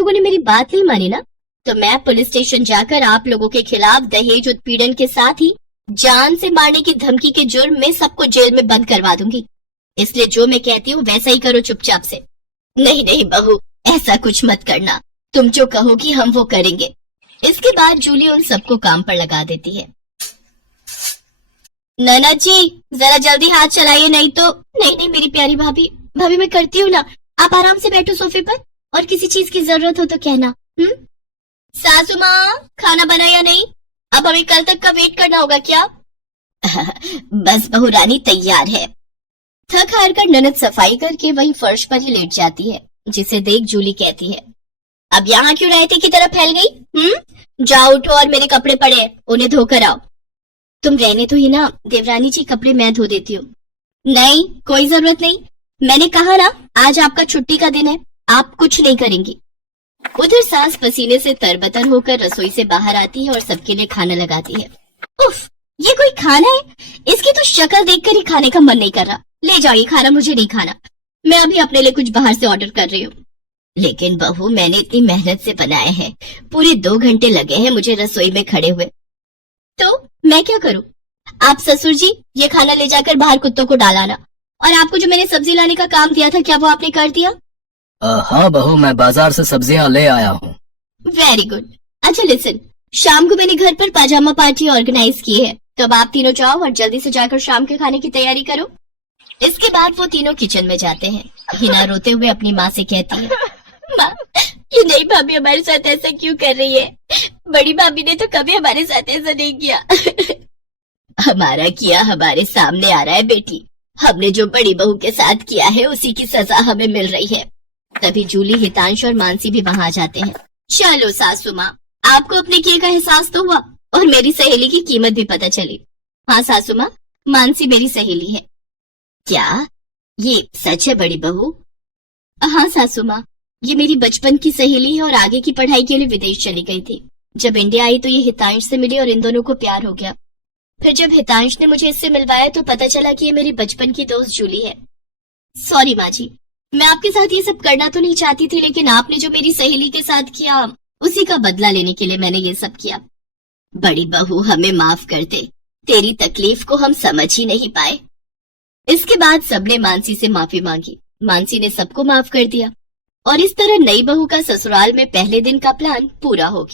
लोगों ने मेरी बात नहीं मानी ना, तो मैं पुलिस स्टेशन जाकर आप लोगों के खिलाफ दहेज उत्पीड़न के साथ ही जान से मारने की धमकी के जुर्म में सबको जेल में बंद करवा दूंगी। इसलिए जो मैं कहती हूँ वैसा ही करो चुपचाप से। नहीं नहीं बहू, ऐसा कुछ मत करना, तुम जो कहोगी हम वो करेंगे। इसके बाद जूली उन सबको काम पर लगा देती है। ननद जी जरा जल्दी हाथ चलाइए, नहीं तो। नहीं नहीं मेरी प्यारी भाभी, भाभी मैं करती हूँ ना, आप आराम से बैठो सोफे पर, और किसी चीज की जरूरत हो तो कहना। सासू माँ खाना बना या नहीं? अब हमें कल तक का वेट करना होगा क्या? बस बहू रानी तैयार है। थक हार कर ननद सफाई करके वहीं फर्श पर ही लेट जाती है, जिसे देख जूली कहती है, अब यहाँ क्यों रायते की तरह फैल गई? जाओ उठो और मेरे कपड़े पड़े हैं, उन्हें धोकर आओ। तुम रहने तो ही ना देवरानी जी, कपड़े मैं धो देती हूँ। नहीं कोई जरूरत नहीं, मैंने कहा ना आज आपका छुट्टी का दिन है, आप कुछ नहीं करेंगी। उधर सास पसीने से तरबतर होकर रसोई से बाहर आती है और सबके लिए खाना लगाती है। उफ, ये कोई खाना है? इसकी तो शक्ल देखकर ही खाने का मन नहीं कर रहा। ले जाओ ये खाना, मुझे नहीं खाना, मैं अभी अपने लिए कुछ बाहर से ऑर्डर कर रही हूँ। लेकिन बहू मैंने इतनी मेहनत से बनाए हैं, पूरे 2 घंटे लगे हैं मुझे रसोई में खड़े हुए, तो मैं क्या करूँ? आप ससुर जी ये खाना ले जाकर बाहर कुत्तों को डालाना, और आपको जो मैंने सब्जी लाने का काम दिया था क्या वो आपने कर दिया? हाँ बहू, मैं बाजार से सब्जियां ले आया हूँ। Very good. अच्छा लिसन, शाम को मैंने घर पर पाजामा पार्टी ऑर्गेनाइज की है, तो अब आप तीनों जाओ और जल्दी से जाकर शाम के खाने की तैयारी करो। इसके बाद वो तीनों किचन में जाते हैं। हिना रोते हुए अपनी माँ से कहती है, माँ ये नई भाभी हमारे साथ ऐसा क्यों कर रही है? बड़ी भाभी ने तो कभी हमारे साथ ऐसा नहीं किया। हमारा किया हमारे सामने आ रहा है बेटी, हमने जो बड़ी बहू के साथ किया है उसी की सजा हमें मिल रही है। तभी जूली, हितांश और मानसी भी वहां आ जाते हैं। चलो सासू माँ, आपको अपने किए का एहसास तो हुआ और मेरी सहेली की कीमत भी पता चली। हाँ सासू माँ, मानसी मेरी सहेली है। क्या ये सच है बड़ी बहू? हाँ सासू माँ, ये मेरी बचपन की सहेली है और आगे की पढ़ाई के लिए विदेश चली गई थी। जब इंडिया आई तो ये हितांश से मिली और इन दोनों को प्यार हो गया। फिर जब हितांश ने मुझे इससे मिलवाया तो पता चला कि ये मेरी बचपन की दोस्त जूली है। सॉरी माँ जी, मैं आपके साथ ये सब करना तो नहीं चाहती थी, लेकिन आपने जो मेरी सहेली के साथ किया उसी का बदला लेने के लिए मैंने ये सब किया। बड़ी बहू हमें माफ कर दे, तेरी तकलीफ को हम समझ ही नहीं पाए। इसके बाद सबने मानसी से माफी मांगी। मानसी ने सबको माफ कर दिया और इस तरह नई बहू का ससुराल में पहले दिन का प्लान पूरा हो गया।